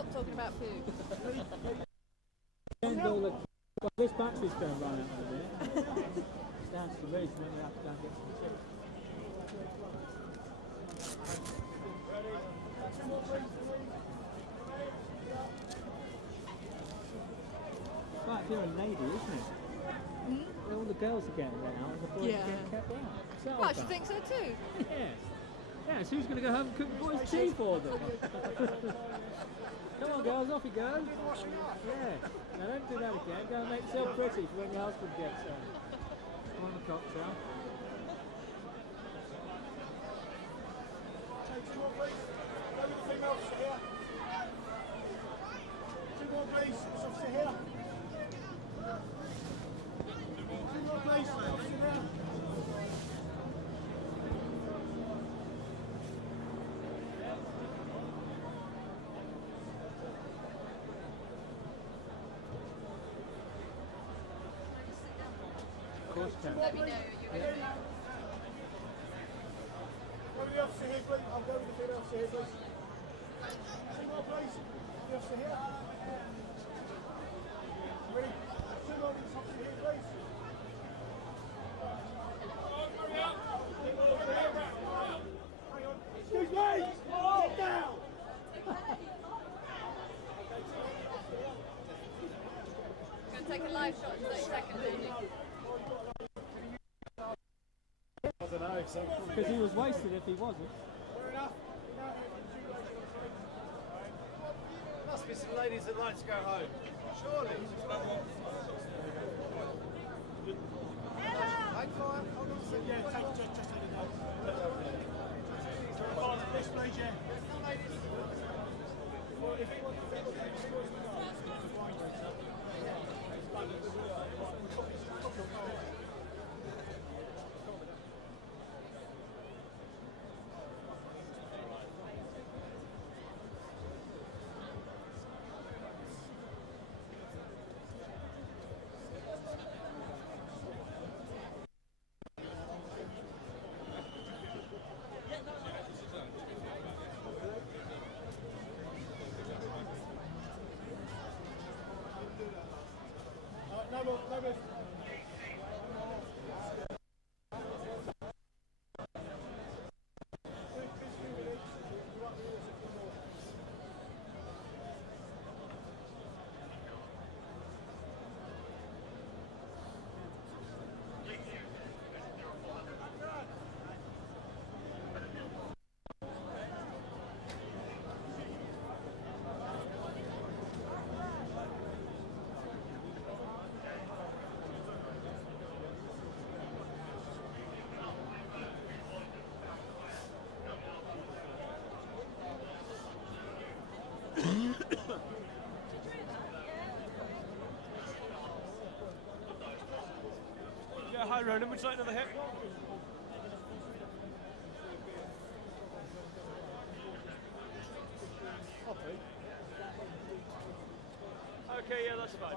stop talking about food. Well, this battery's going to run out in a minute. Down to the ridge, and then we have to go and get some chips. It's like if you're a lady, isn't it? Mm? All the girls are getting let out and the boys are getting kept out. So Well, she thinks so too. Yes. Yes, who's going to go home and cook the boys' tea for them? Come on, girls, off you go. Yeah. Now don't do that again. Go and make yourself pretty for when your husband gets home. On the cocktail. Two more, please. Go with the female officer here. 2 more, please. Officer here. 2 more, please. Officer here. Of course you can. Let me know you're going to be. Go with the officer here, please. I'll go with the female officer here, please. 2 more, please. The officer here. Ready? 2 more, this officer here, please. Hang on. Excuse me! Sit down! Going to take a live shot in 30 seconds, don't you? I don't know, Because he was wasted if he wasn't. Fair enough. Must be some ladies that like to go home. Surely. Hang fire. Hold on a second. Yeah, just take it out. This, please, yeah. Well, if it no more. Yeah, hi Ronan, would you like another hip? Okay, yeah, that's fine.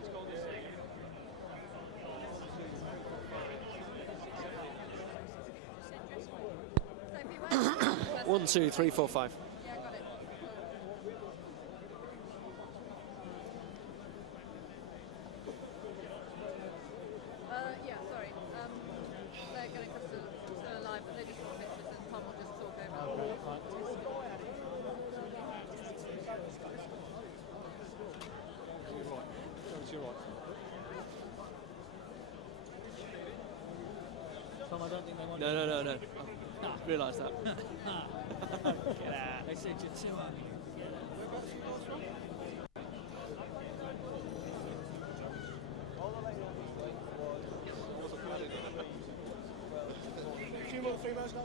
Let's go on this thing. 1, 2, 3, 4, 5. Yeah, got it. Yeah, sorry. They're going to come to live, but they just want pictures and Tom will just talk over. Tom, I don't think they want No. Realise that. Get out. They said you're too ugly. Get out. Few more females now.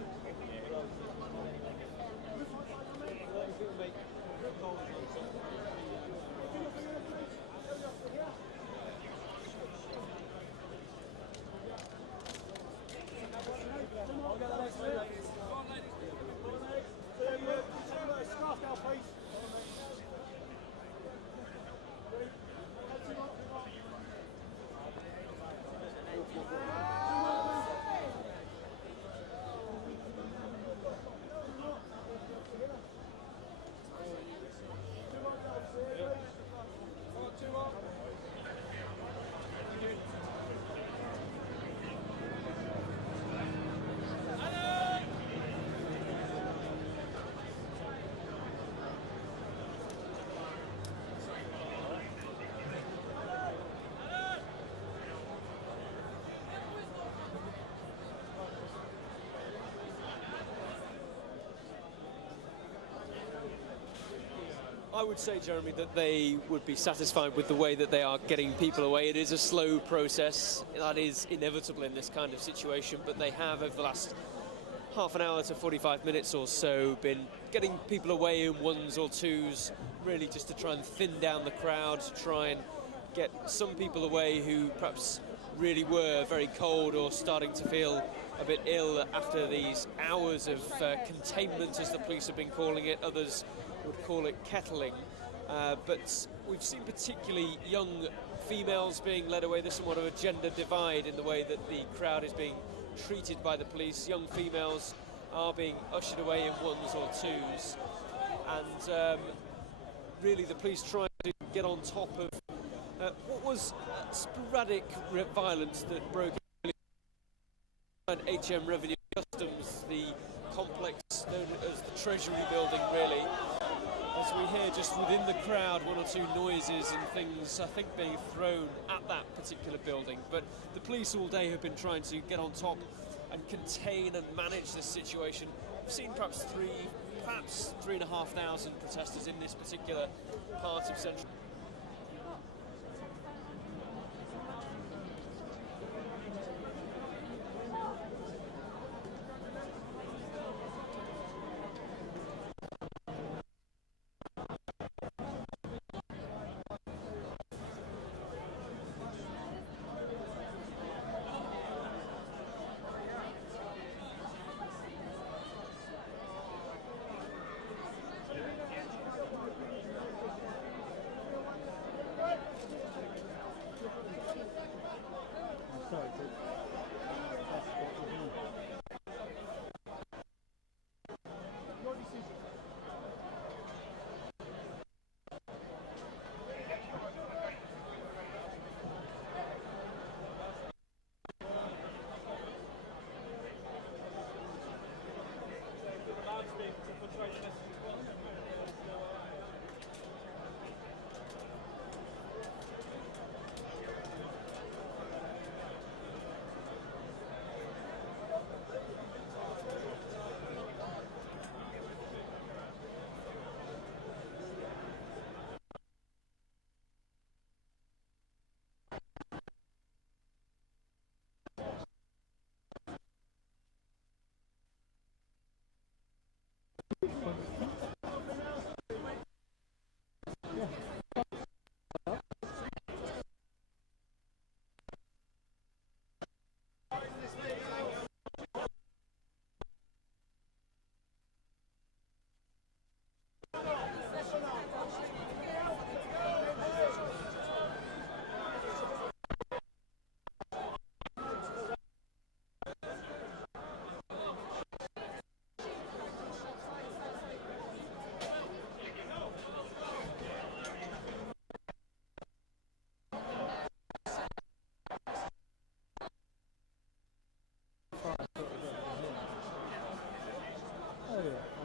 I'll get the next one, ladies. Scarf now, please. I would say, Jeremy, that they would be satisfied with the way that they are getting people away. It is a slow process. That is inevitable in this kind of situation, but they have, over the last half an hour to 45 minutes or so, been getting people away in ones or twos, really just to try and thin down the crowd, to try and get some people away who perhaps really were very cold or starting to feel a bit ill after these hours of containment, as the police have been calling it. Others would call it kettling. But we've seen particularly young females being led away. There's somewhat of a gender divide in the way that the crowd is being treated by the police. Young females are being ushered away in ones or twos, and really the police trying to get on top of what was sporadic violence that broke out HM Revenue Customs, the complex known as the Treasury Building, really. As we hear just within the crowd one or two noises and things, I think, being thrown at that particular building. But the police all day have been trying to get on top and contain and manage this situation. We've seen perhaps 3,500 protesters in this particular part of Central.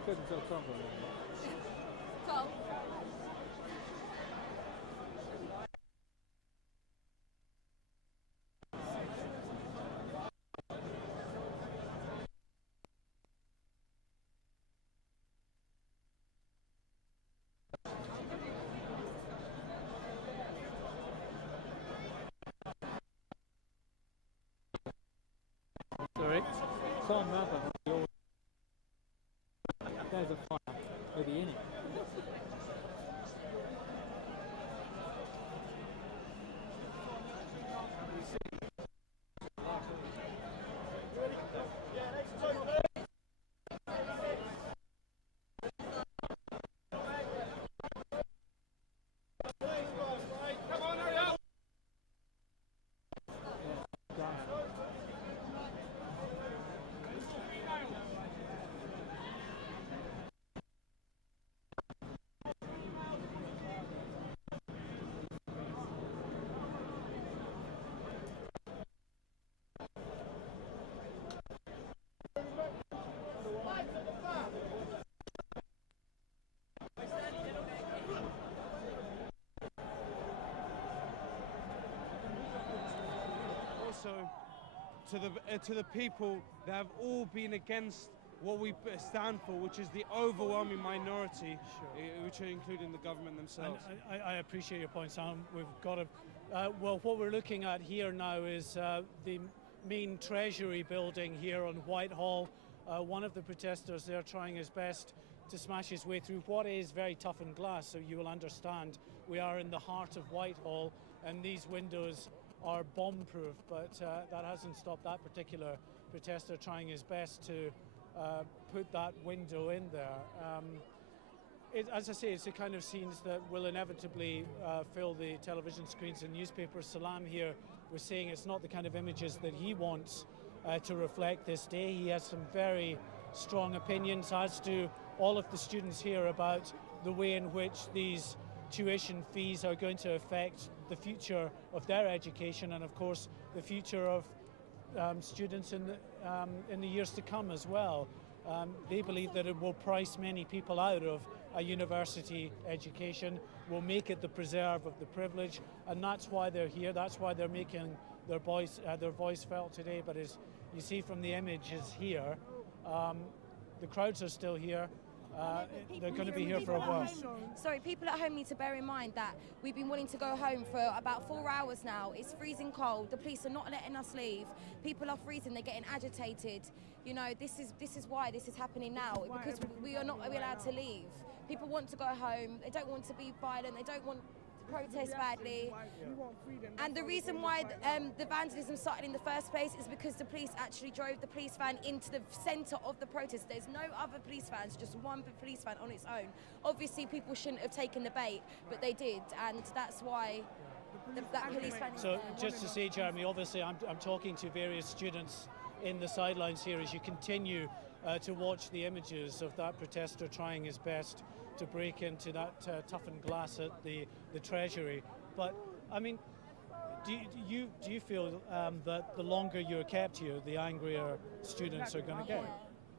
Couldn't tell Tom from Tom. Sorry? Tom Mather. There's a fire maybe in it. To the people that have all been against what we stand for, which is the overwhelming minority, which are including the government themselves. I appreciate your point, Sam. We've got to. Well, what we're looking at here now is the main Treasury building here on Whitehall. One of the protesters there trying his best to smash his way through what is very toughened glass, so you will understand we are in the heart of Whitehall and these windows are bomb-proof, but that hasn't stopped that particular protester trying his best to put that window in there. As I say, it's the kind of scenes that will inevitably fill the television screens and newspapers. Salam here was saying it's not the kind of images that he wants to reflect this day. He has some very strong opinions, as do all of the students here, about the way in which these tuition fees are going to affect the future of their education and, of course, the future of students in the years to come as well. They believe that it will price many people out of a university education, will make it the preserve of the privilege, and that's why they're here. That's why they're making their voice felt today. But as you see from the images here, the crowds are still here. They're going to be here for a while. Sorry, people at home need to bear in mind that we've been wanting to go home for about 4 hours now. It's freezing cold. The police are not letting us leave. People are freezing. They're getting agitated. You know, this is why this is happening now, because we are not allowed to leave. People want to go home. They don't want to be violent. They don't want to protest badly. And the reason why the vandalism started in the first place is because the police actually drove the police van into the centre of the protest. There's no other police vans, just one police van on its own. Obviously, people shouldn't have taken the bait, but they did, and that's why that police van is So just to say, Jeremy, obviously I'm talking to various students in the sidelines here as you continue to watch the images of that protester trying his best to break into that toughened glass at the Treasury. But I mean, do you feel that the longer you're kept here, the angrier students are going to get?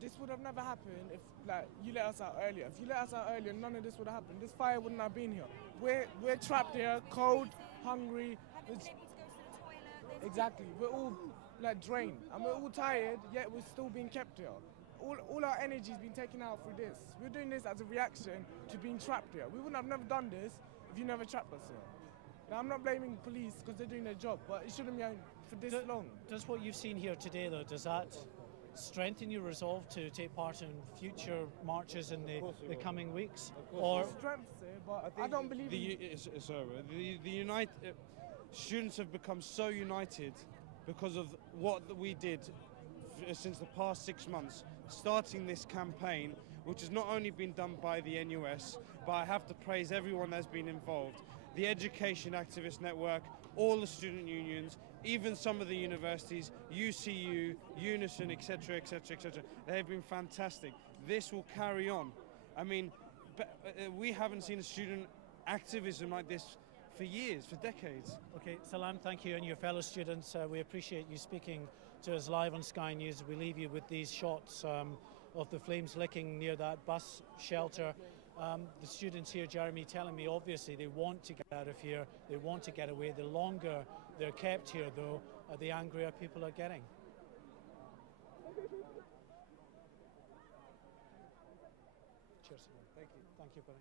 This would have never happened if, like, you let us out earlier. If you let us out earlier, none of this would have happened. This fire wouldn't have been here. We're trapped here, cold, hungry. Exactly. We're all like drained and we're all tired, yet we're still being kept here. All our energy's been taken out through this. We're doing this as a reaction to being trapped here. We wouldn't have never done this if you never trapped us here. Now, I'm not blaming police because they're doing their job, but it shouldn't be for this long. Does what you've seen here today, though, does that strengthen your resolve to take part in future marches in the coming weeks? Or strengths it, but I don't believe students have become so united because of what we did since the past 6 months, starting this campaign, which has not only been done by the NUS, but I have to praise everyone that's been involved. The Education Activist Network, all the student unions, even some of the universities, UCU, Unison, etc., etc., etc. They have been fantastic. This will carry on. I mean, we haven't seen a student activism like this for years, for decades. Okay, Salam, thank you, and your fellow students. We appreciate you speaking to us live on Sky News. We leave you with these shots of the flames licking near that bus shelter. The students here, Jeremy, telling me obviously they want to get out of here, they want to get away. The longer they're kept here, though, the angrier people are getting. Cheers. Thank you. Thank you, buddy.